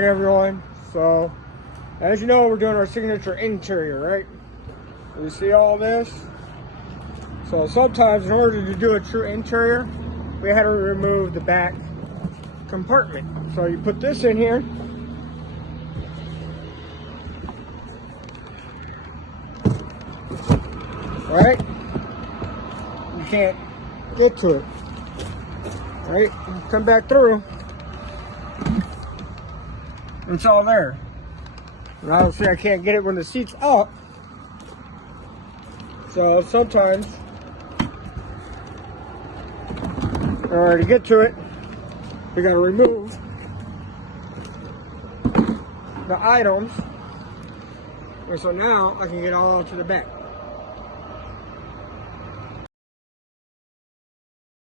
Alright everyone, so as you know, we're doing our signature interior, right? You see all this? So sometimes in order to do a true interior, we had to remove the back compartment. So you put this in here. Right? You can't get to it. Right? You come back through. It's all there. And obviously I can't get it when the seat's up. So sometimes, in order to get to it, we gotta remove the items. And so now I can get all to the back.